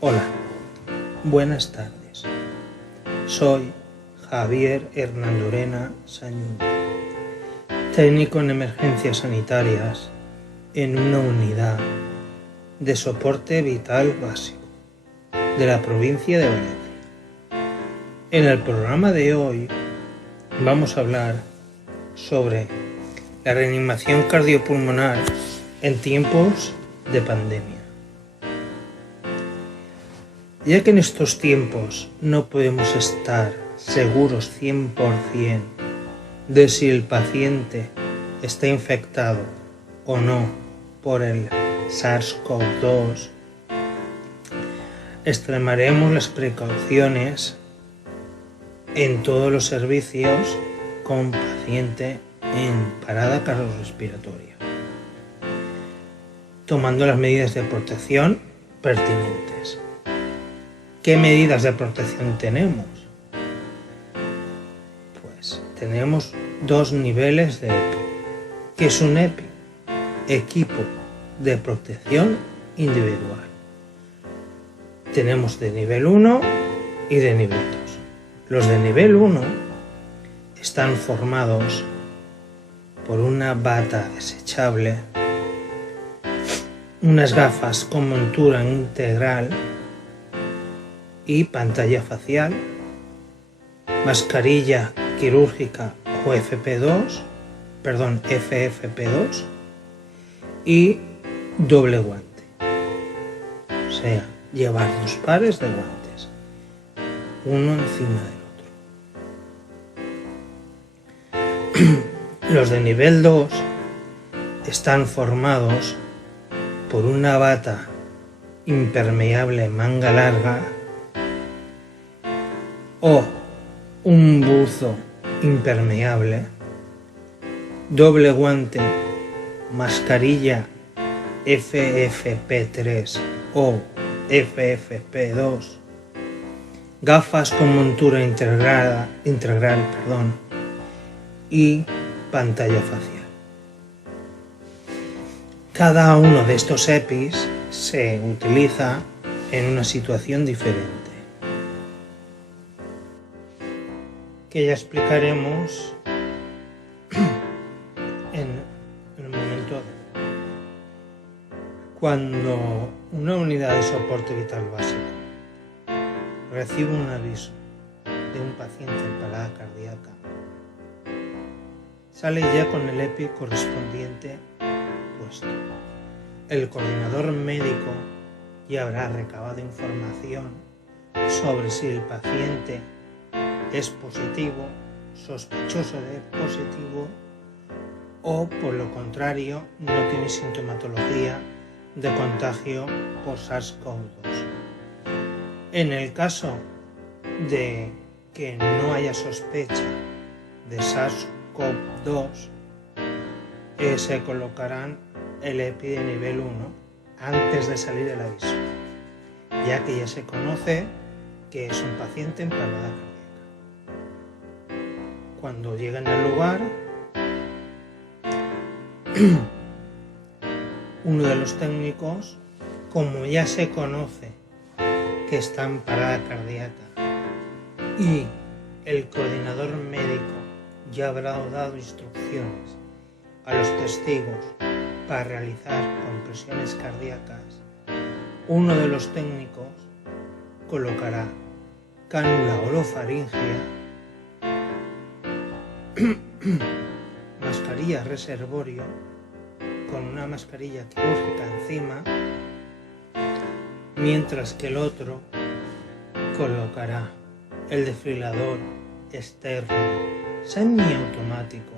Hola, buenas tardes. Soy Javier Hernandorena Sañudo, técnico en emergencias sanitarias en una unidad de soporte vital básico de la provincia de Valencia. En el programa de hoy vamos a hablar sobre la reanimación cardiopulmonar en tiempos de pandemia. Ya que en estos tiempos no podemos estar seguros 100% de si el paciente está infectado o no por el SARS-CoV-2, extremaremos las precauciones en todos los servicios con paciente en parada cardiorrespiratoria, tomando las medidas de protección pertinentes. ¿Qué medidas de protección tenemos? Pues tenemos dos niveles de EPI. ¿Qué es un EPI? Equipo de protección individual. Tenemos de nivel 1 y de nivel 2. Los de nivel 1 están formados por una bata desechable, unas gafas con montura integral y pantalla facial, mascarilla quirúrgica o FFP2 y doble guante. O sea, llevar dos pares de guantes, uno encima del otro. Los de nivel 2 están formados por una bata impermeable manga larga o un buzo impermeable, doble guante, mascarilla FFP3 o FFP2, gafas con montura integral, y pantalla facial. Cada uno de estos EPIs se utiliza en una situación diferente, que ya explicaremos en el momento cuando una unidad de soporte vital básico recibe un aviso de un paciente en parada cardíaca. Sale ya con el EPI correspondiente puesto. El coordinador médico ya habrá recabado información sobre si el paciente es positivo, sospechoso de positivo o, por lo contrario, no tiene sintomatología de contagio por SARS-CoV-2. En el caso de que no haya sospecha de SARS-CoV-2, se colocarán el EPI de nivel 1 antes de salir el aviso, ya que ya se conoce que es un paciente en parada cardíaca. Cuando lleguen al lugar, uno de los técnicos, como ya se conoce que está en parada cardíaca y el coordinador médico ya habrá dado instrucciones a los testigos para realizar compresiones cardíacas, uno de los técnicos colocará cánula orofaringea, mascarilla reservorio con una mascarilla quirúrgica encima, mientras que el otro colocará el desfibrilador externo semiautomático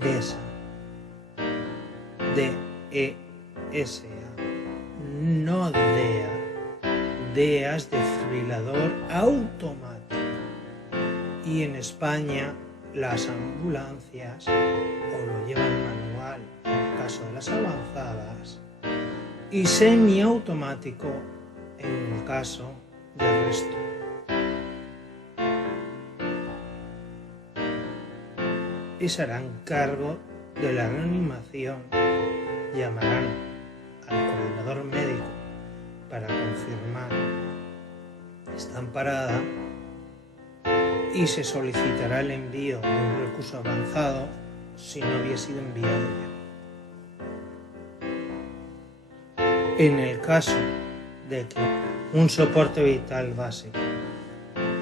DESA, DESA, no DEA. DEA es desfibrilador automático. Y en España las ambulancias o lo llevan manual en el caso de las avanzadas y semiautomático en el caso del resto. Y se harán cargo de la reanimación llamarán al coordinador médico para confirmar esta parada y se solicitará el envío de un recurso avanzado si no había sido enviado ya. En el caso de que un soporte vital básico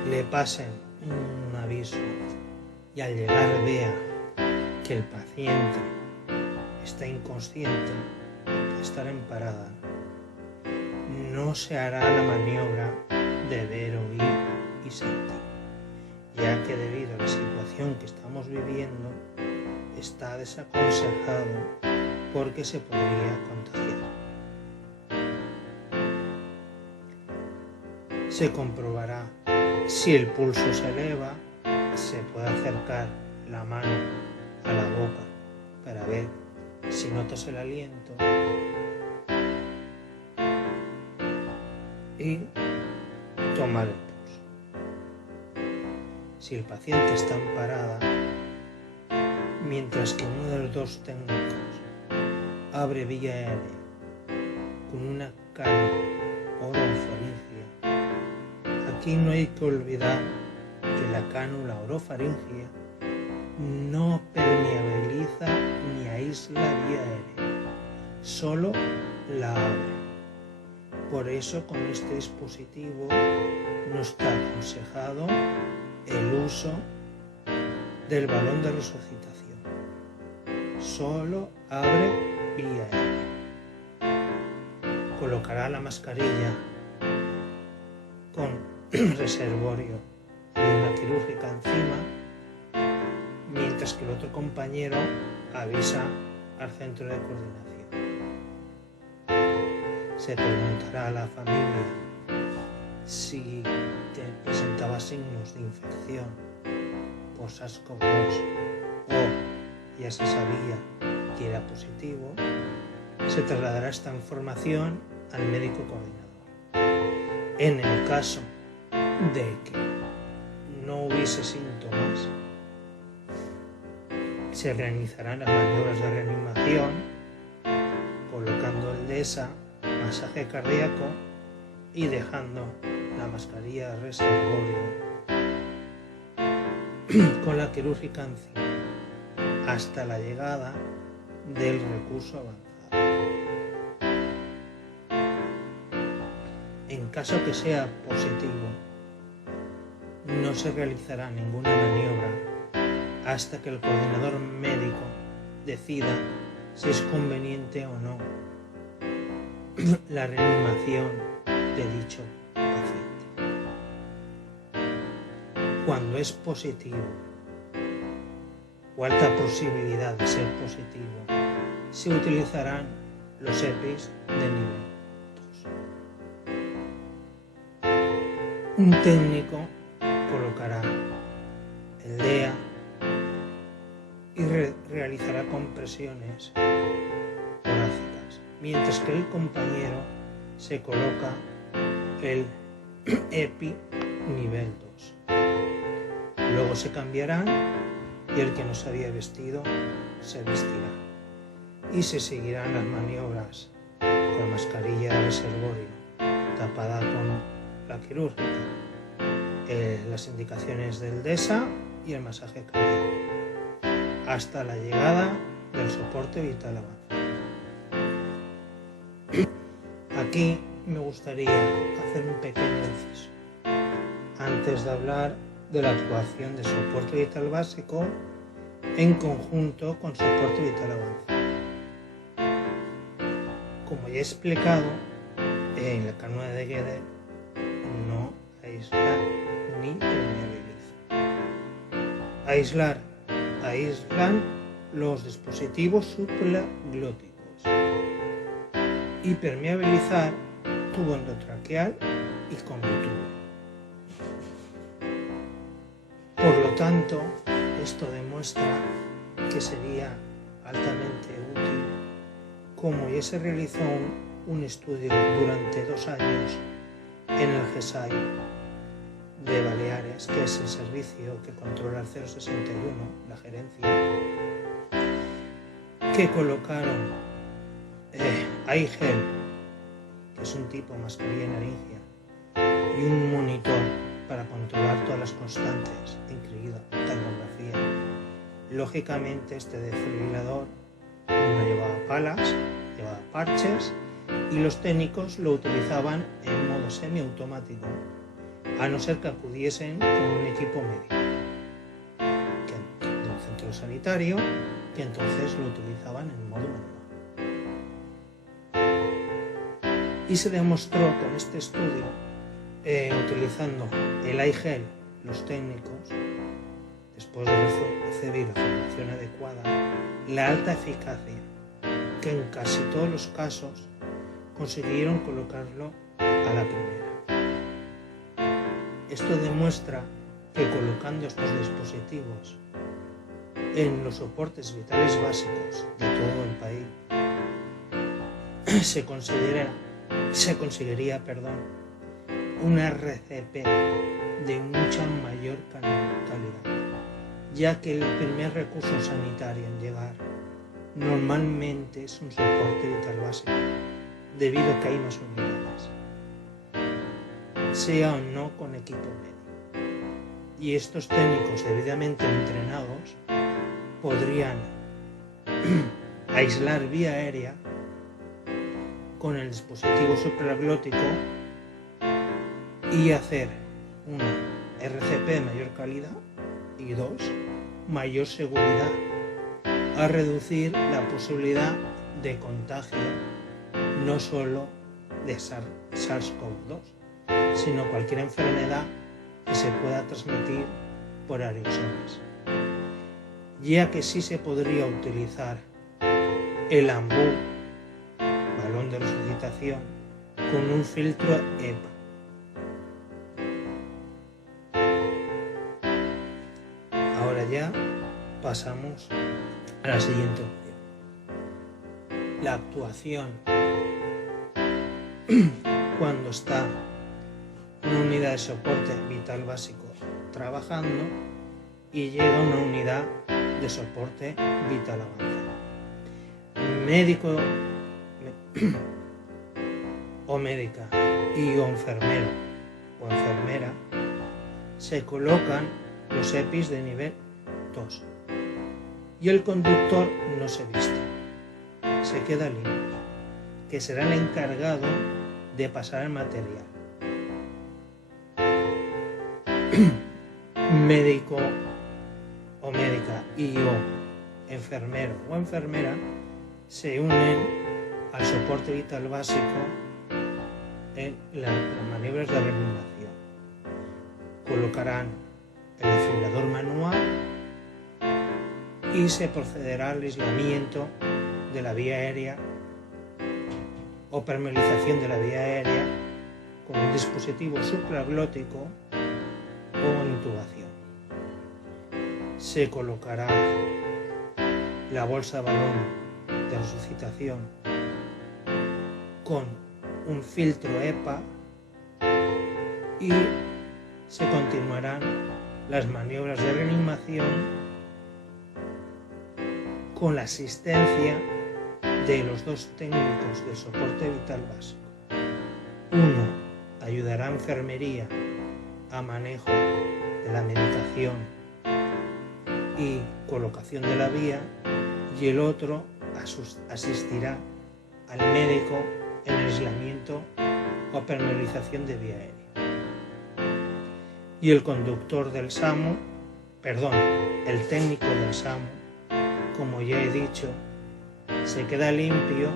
le pasen un aviso y al llegar vea que el paciente está inconsciente, estar en parada, no se hará la maniobra de ver, oír y sentir, ya que debido a la situación que estamos viviendo está desaconsejado porque se podría contagiar. Se comprobará si el pulso se eleva, se puede acercar la mano a la boca para ver si notas el aliento y tomar el pulso. Si el paciente está en parada, mientras que uno de los dos técnicos abre vía aérea con una cánula orofaringea, aquí no hay que olvidar que la cánula orofaringea no permeabiliza ni aísla vía aérea, solo la abre. Por eso con este dispositivo no está aconsejado el uso del balón de resucitación, solo abre vía aérea. Colocará la mascarilla con reservorio y una quirúrgica encima, mientras que el otro compañero avisa al centro de coordinación. Se preguntará a la familia si presentaba signos de infección por SARS-CoV-2 o ya se sabía que era positivo. Se trasladará esta información al médico coordinador. En el caso de que no hubiese síntomas, se realizarán las maniobras de reanimación colocando el DESA, masaje cardíaco y dejando la mascarilla de reservorio con la quirúrgica encima hasta la llegada del recurso avanzado. En caso que sea positivo, no se realizará ninguna maniobra hasta que el coordinador médico decida si es conveniente o no la reanimación de dicho paciente. Cuando es positivo o alta posibilidad de ser positivo, se utilizarán los EPIs de nivel 2. Un técnico colocará el DEA y realizará compresiones torácicas, mientras que el compañero se coloca el EPI nivel 2. Luego se cambiarán y el que no se había vestido se vestirá y se seguirán las maniobras con mascarilla de reservorio tapada con la quirúrgica, las indicaciones del DESA y el masaje cardíaco hasta la llegada del soporte vital avanzado. Aquí me gustaría hacer un pequeño inciso antes de hablar de la actuación de soporte vital básico en conjunto con soporte vital avanzado. Como ya he explicado, en la cánula de Gueder no aísla ni permeabiliza. Aíslan los dispositivos supraglóticos y permeabilizar tubo endotraqueal y conductual. Por lo tanto, esto demuestra que sería altamente útil, como ya se realizó un estudio durante 2 años en el GESAI de Baleares, que es el servicio que controla el 061, la gerencia, que colocaron iGel, que es un tipo de mascarilla naringea, y un monitor para controlar todas las constantes, incluida termografía. Lógicamente este desfibrilador no llevaba palas, llevaba parches, y los técnicos lo utilizaban en modo semiautomático, a no ser que acudiesen con un equipo médico de un centro sanitario, que entonces lo utilizaban en modo manual. Y se demostró con este estudio, utilizando el iGel, los técnicos, después de recibir la formación adecuada, la alta eficacia, que en casi todos los casos consiguieron colocarlo a la primera. Esto demuestra que colocando estos dispositivos en los soportes vitales básicos de todo el país se conseguiría una RCP de mucha mayor calidad, ya que el primer recurso sanitario en llegar normalmente es un soporte vital básico, debido a que hay más unidades, sea o no con equipo médico. Y estos técnicos debidamente entrenados podrían aislar vía aérea con el dispositivo supraglótico y hacer una RCP de mayor calidad y mayor seguridad, a reducir la posibilidad de contagio no solo de SARS-CoV-2, sino cualquier enfermedad que se pueda transmitir por aerosoles, ya que sí se podría utilizar el AMBU, balón de resucitación, con un filtro EPA. Ahora ya pasamos a la siguiente opción. La actuación cuando está una unidad de soporte vital básico trabajando y llega una unidad de soporte vital avanzado. Médico o médica y o enfermero o enfermera se colocan los EPIs de nivel 2 y el conductor no se viste, se queda limpio, que será el encargado de pasar el material. Médico o médica y o enfermero o enfermera se unen al soporte vital básico en las maniobras de reanimación. Colocarán el desfibrilador manual y se procederá al aislamiento de la vía aérea o permeabilización de la vía aérea con un dispositivo supraglótico o intubación. Se colocará la bolsa balón de resucitación con un filtro EPA y se continuarán las maniobras de reanimación con la asistencia de los dos técnicos de soporte vital básico. Uno ayudará a enfermería a manejo de la medicación y colocación de la vía, y el otro asistirá al médico en el aislamiento o permeabilización de vía aérea. Y el conductor del SAMU, el técnico del SAMU, como ya he dicho, se queda limpio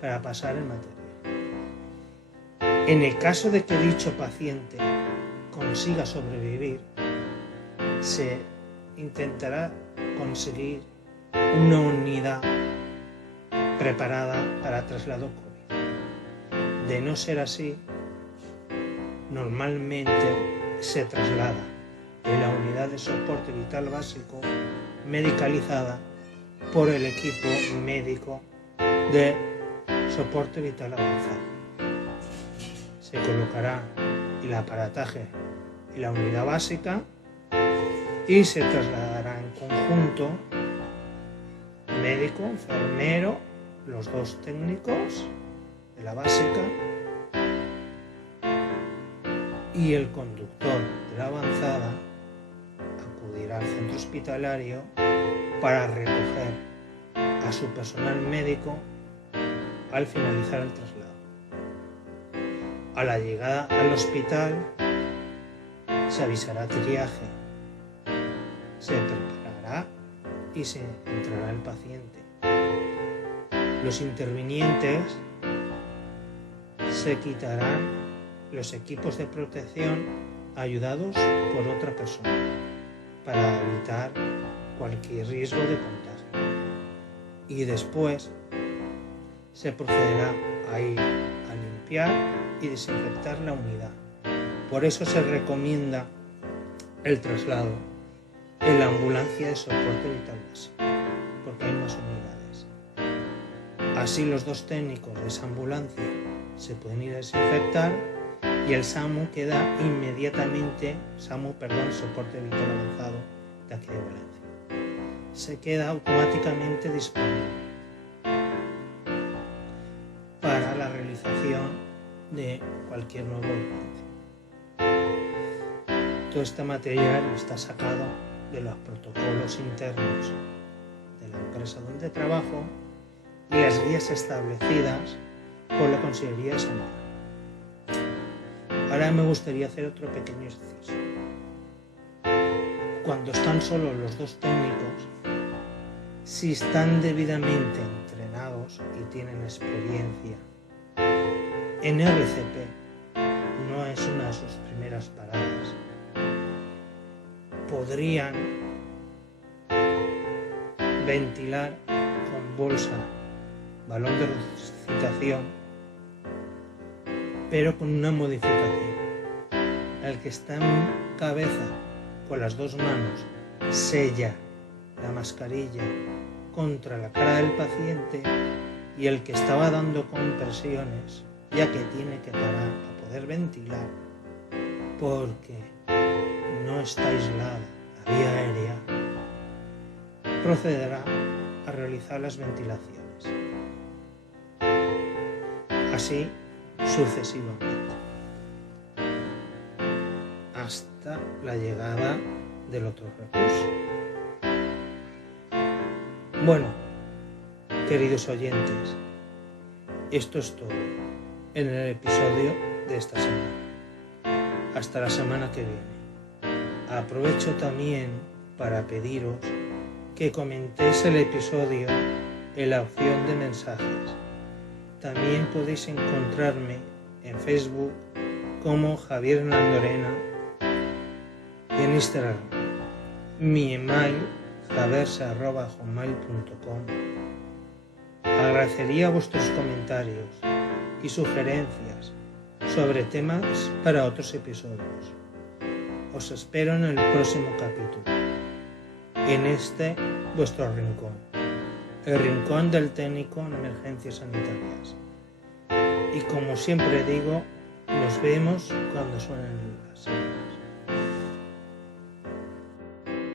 para pasar el material. En el caso de que dicho paciente consiga sobrevivir, se intentará conseguir una unidad preparada para traslado COVID. De no ser así, normalmente se traslada en la unidad de soporte vital básico medicalizada por el equipo médico de soporte vital avanzado. Se colocará el aparataje y la unidad básica y se trasladará en conjunto médico, enfermero, los dos técnicos de la básica y el conductor de la avanzada acudirá al centro hospitalario para recoger a su personal médico al finalizar el traslado. A la llegada al hospital se avisará triaje, se preparará y se entrará el paciente. Los intervinientes se quitarán los equipos de protección ayudados por otra persona para evitar cualquier riesgo de contagio. Y después se procederá a ir a limpiar y desinfectar la unidad. Por eso se recomienda el traslado en la ambulancia de soporte vital básico, porque hay más unidades. Así los dos técnicos de esa ambulancia se pueden ir a desinfectar y el SAMU queda inmediatamente, soporte vital avanzado de aquí de Valencia, se queda automáticamente disponible para la realización de cualquier nuevo urgencia. Todo este material está sacado de los protocolos internos de la empresa donde trabajo y las guías establecidas por la Consejería de Sanidad. Ahora me gustaría hacer otro pequeño ejercicio. Cuando están solo los dos técnicos, si están debidamente entrenados y tienen experiencia en RCP, no es una de sus primeras paradas, podrían ventilar con bolsa, balón de resucitación, pero con una modificación. El que está en cabeza con las dos manos sella la mascarilla contra la cara del paciente y el que estaba dando compresiones, ya que tiene que parar para poder ventilar, porque no está aislada la vía aérea, procederá a realizar las ventilaciones. Así sucesivamente, hasta la llegada del otro recurso. Bueno, queridos oyentes, esto es todo en el episodio de esta semana. Hasta la semana que viene. Aprovecho también para pediros que comentéis el episodio en la opción de mensajes. También podéis encontrarme en Facebook como Javier Nandorena y en Instagram. Mi email javersa@hotmail.com. Agradecería vuestros comentarios y sugerencias sobre temas para otros episodios. Os espero en el próximo capítulo, en este vuestro rincón, el rincón del técnico en emergencias sanitarias. Y como siempre digo, nos vemos cuando suenen las sirenas.